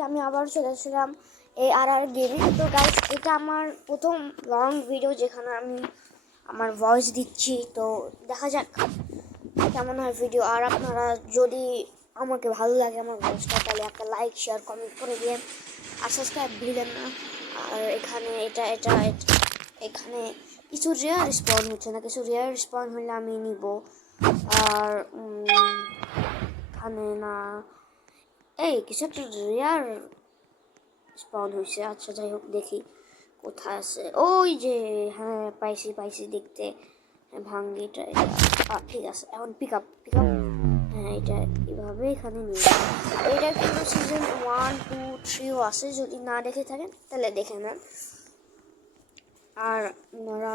যে আমি আবার চলে আসলাম এই আর গেমে। তো গাইস, এটা আমার প্রথম লং ভিডিও যেখানে আমি আমার ভয়েস দিচ্ছি। তো দেখা যাক কেমন হয় ভিডিও। আর আপনারা যদি আমাকে ভালো লাগে আমার ভয়েসটা, তাহলে একটা লাইক শেয়ার কমেন্ট করে দিন আর সাবস্ক্রাইব ভুলেন না। আর এখানে এখানে কিছু রেয়ার স্পন হচ্ছে না, কিছু রেয়ার স্পন হলে আমি নিব। আর এখানে না, এই কিছু একটা রেয়ার স্পন হয়েছে। আচ্ছা যাই হোক, দেখি কোথায় আছে। ওই যে, হ্যাঁ পাইছি দেখতে। হ্যাঁ ভাঙ্গিটা এটা। ঠিক আছে, এখন পিক আপ। হ্যাঁ এটা এভাবে এখানে নিয়ে এটা কিন্তু সিজন 1, 2, 3ও আছে। যদি না দেখে থাকেন তাহলে দেখে নেন। আর ওনারা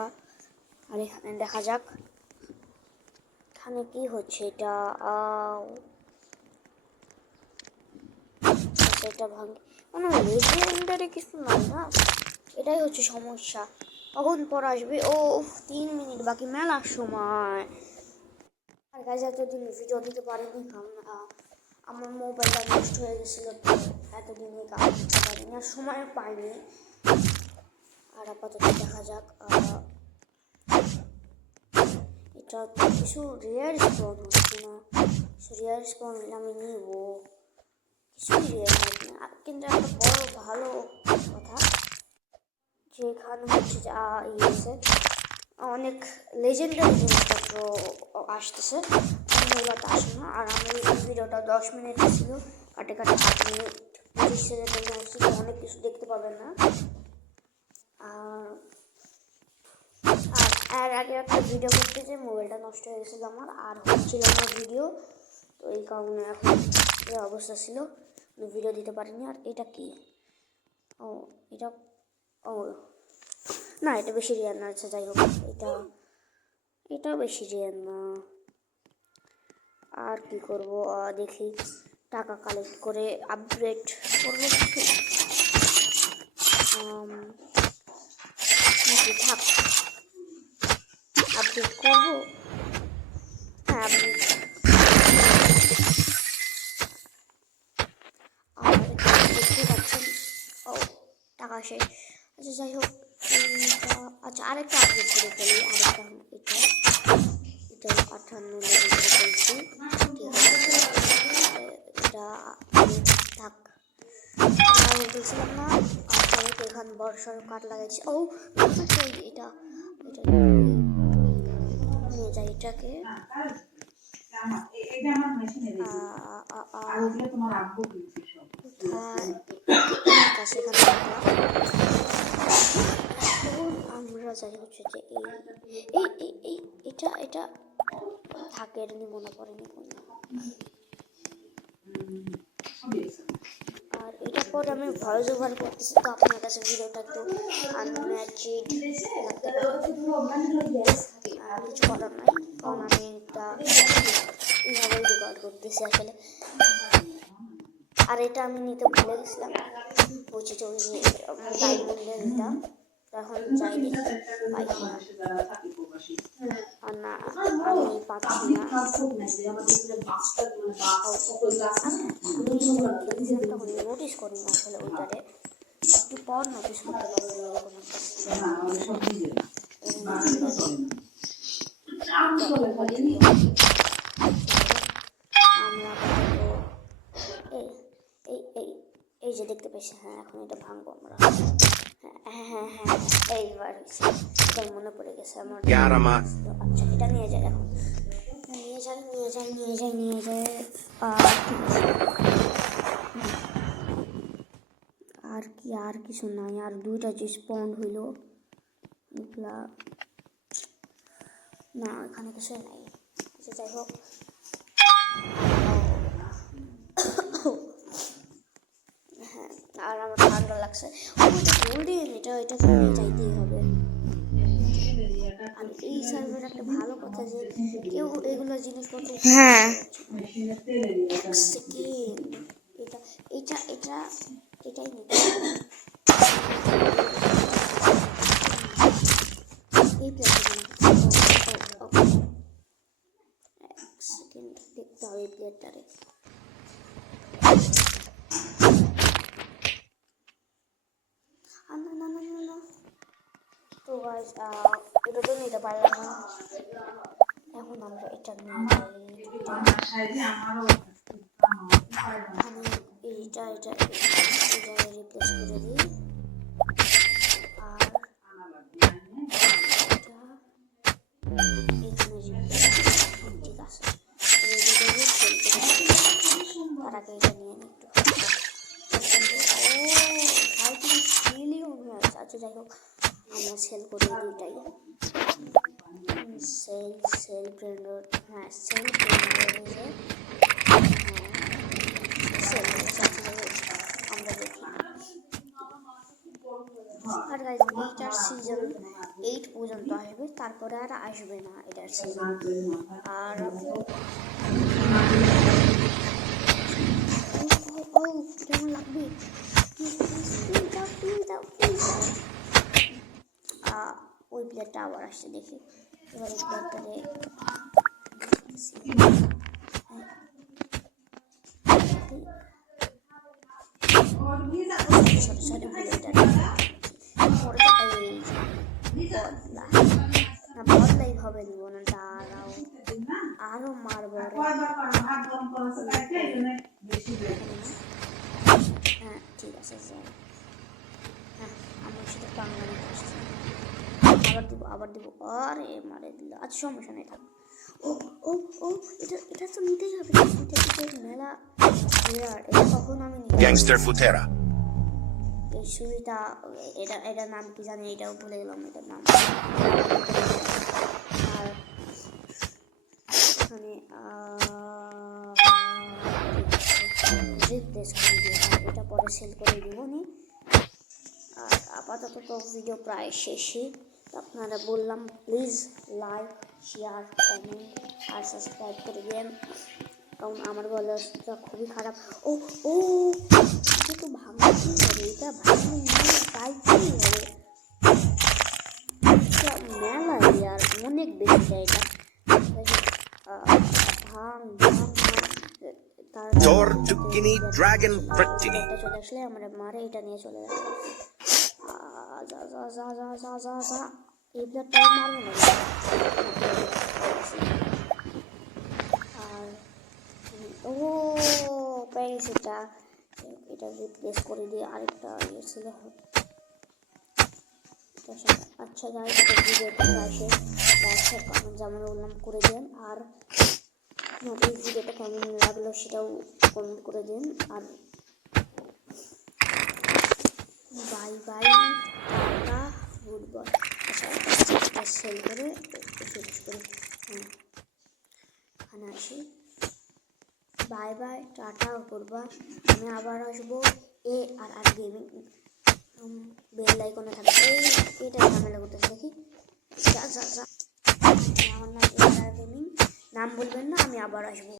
আর এখানে দেখা যাক এখানে কি হচ্ছে। এটা ভাঙে মানে লেজেন্ডারি কিছু নাই না, এটাই হচ্ছে সমস্যা। কখন পর আসবে? ও 3 মিনিট বাকি মেলার সময়। আর গাইজ, এতদিন ভিডিও দিতে পারিনি কারণ আমার মোবাইলটা নষ্ট হয়ে গেছিলো। তো এতদিনে কাজ দিতে পারিনি আর সময় পাইনি। আর আপাতত দেখা যাক। এটা কিছু রেয়ার স্পন হচ্ছে না। রেয়ার স্পন হলে আমি নিব। কিছুই রেয়ার হচ্ছে না, কিন্তু একটা বড় ভালো কথা যেখানে হচ্ছে যে অনেক লেজেন্ডারি জিনিসপত্র আসতেছে, অন্যগুলোতে আসে না। আর আমার এই ভিডিওটা 10 মিনিট ছিল, কাটে 8 মিনিট 25 সেকেন্ডে আসছে। তো অনেক কিছু দেখতে পাবেন না। আর আগে একটা ভিডিও করতে যে মোবাইলটা নষ্ট হয়ে গেছিল আমার, আর হচ্ছিল না ভিডিও। তো এই কারণে এখন এই অবস্থা ছিল, ভিডিও দিতে পারিনি। আর এটা কি? ও এটা, ও না, এটা বেশি রিয়ার না। আচ্ছা যাই হোক, এটাও বেশি রিয়ার না। আর কি করব, দেখি টাকা কালেক্ট করে আপগ্রেড করবো কিছু। নাকি থাক, আপডেট করবো। হ্যাঁ আপডেট। আর দেখতে পাচ্ছেন, ও টাকা শেষ। আচ্ছা যাই হোক, আচ্ছা আরেকটা আপডেট করে ফেলি। আরেকটা এটা 58 লেভেল করে ফেলছি। ঠিক আছে, এটা থাক। আমি বলছিলাম না, কাঠ এখানে বর্ষার কাঠ লাগাইছি। ও এটা নিয়ে যাই এটাকে। আমরা যাই হচ্ছে যে এটা থাকে, মনে পড়েনি কোনো। আর এটার পর আমি ভয়েস ওভার করতেছি, তো আপনার কাছে ভিডিওটা একটু আনম্যাচিড লাগতে পারে। কিছু করার নাই, কারণ আমি এটা এইভাবেই রেকর্ড করতেছি আসলে। আর এটা আমি নিতে ভুলে গেছিলাম, বলছি যে ওই যে ডায়মন্ডের এটা। এখন যাই দেখি পাই কিনা। আর না, আমি পাচ্ছি না। আমি যখন খেলছিলাম তখন নোটিস করিনি আসলে ওইটারে, একটু পর নোটিস করতে পারবো এরকম এই যে দেখতে পেয়েছি। হ্যাঁ এখন এটা ভাঙবো আমরা। হ্যাঁ এইবার এটাই মনে পড়ে গেছে আমার। আচ্ছা এটা নিয়ে যাই এখন, নিয়ে যাই। আর কিছু নাই। আর 2টা যে স্পন হইল এগুলা না, এখানে কিছু নাই। আচ্ছা যাই হোক, হ্যাঁ আর আমার ঠান্ডা লাগছে। গোল্ডেন এটা নিয়ে যাইতেই হবে। আর এই সার্ভার একটা ভালো কথা যে কেউ এগুলো জিনিসপত্র, হ্যাঁ এক সেকেন্ড, এটাই নিতে হবে। এই প্লেয়ারটা এক সেকেন্ড দেখতে হবে এই প্লেয়ারটারে। গাইস এটা তো নিতে পারলাম না। এখন আমরা এটা নিয়ে যাই। আমি এটা রিপ্লেস করে দিই। আর এখানে ঠিক আছে, তার আগে এটা নিয়ে নিই একটু। আচ্ছা যাই হোক, আমরা সেল করে দিই এটাই। সেল ব্র্যান্ডেড, হ্যাঁ সেল ব্র্যান্ডেড, সেল আমরা দেখি। আর গাইস এটার সিজন 8 পর্যন্ত আসবে, তারপরে আর আসবে না এটার সিজন। আর কেমন লাগবে ওই প্লেয়ারটা আবার আসছে দেখি। এবার এই প্লেয়ারটারে সরি বদলাই হবে নিব না, দাঁড়াও আরো মারবো। হ্যাঁ ঠিক আছে স্যার, হ্যাঁ আমার সাথে পাঙ্গানি করছে। আবার দিব আরে মারে দিল। আচ্ছা সমস্যা নেই, থাক। ও ও ও এটা তো নিতেই হবে, মেলা এটা কখন আমি গ্যাংস্টার ফুটেরা এই সুবিধা। এটার নাম কি জানি, এটাও ভুলে গেলাম এটার নাম। আর এখানে রিপ্লেস করে দিই, এটা পরে সেল করে দিব নি। আর আপাতত তো ভিডিও প্রায় শেষই। আপনারা বললাম প্লিজ লাইক, শেয়ার, কমেন্ট আর সাবস্ক্রাইব করে দিন, কারণ আমার গলাটা খুবই খারাপ। ও ও এটা তো ভাঙতেই হবে, এটা ভাঙলে তাই কি হবে, মেলা আর অনেক বেশি এটা চলে আসলে আমরা মারে এটা নিয়ে চলে যাবো। এই প্লেয়ারটা মারবো না। আর ও পেয়ে গেছে এটা রিপ্লেস করে দিয়ে আরেকটা ইয়ে ছিল। আচ্ছা যাই ভিডিওটা আসে কমেন্ট যেমন বললাম করে দিন। আর এই ভিডিওটা কেমন লাগলো সেটাও কমেন্ট করে দিন। আর bye bye, tata, good bye. আচ্ছা সেল করে শেষ করি, হ্যাঁ এখানে আসি। Bye bye, tata, good bye. আমি আবার আসবো আর গেমিং বেল আইকনে থাকবে। এটা ঝামেলা করতেছে দেখি। আমার নাম গেমিং, নাম বলবেন না, আমি আবার আসবো।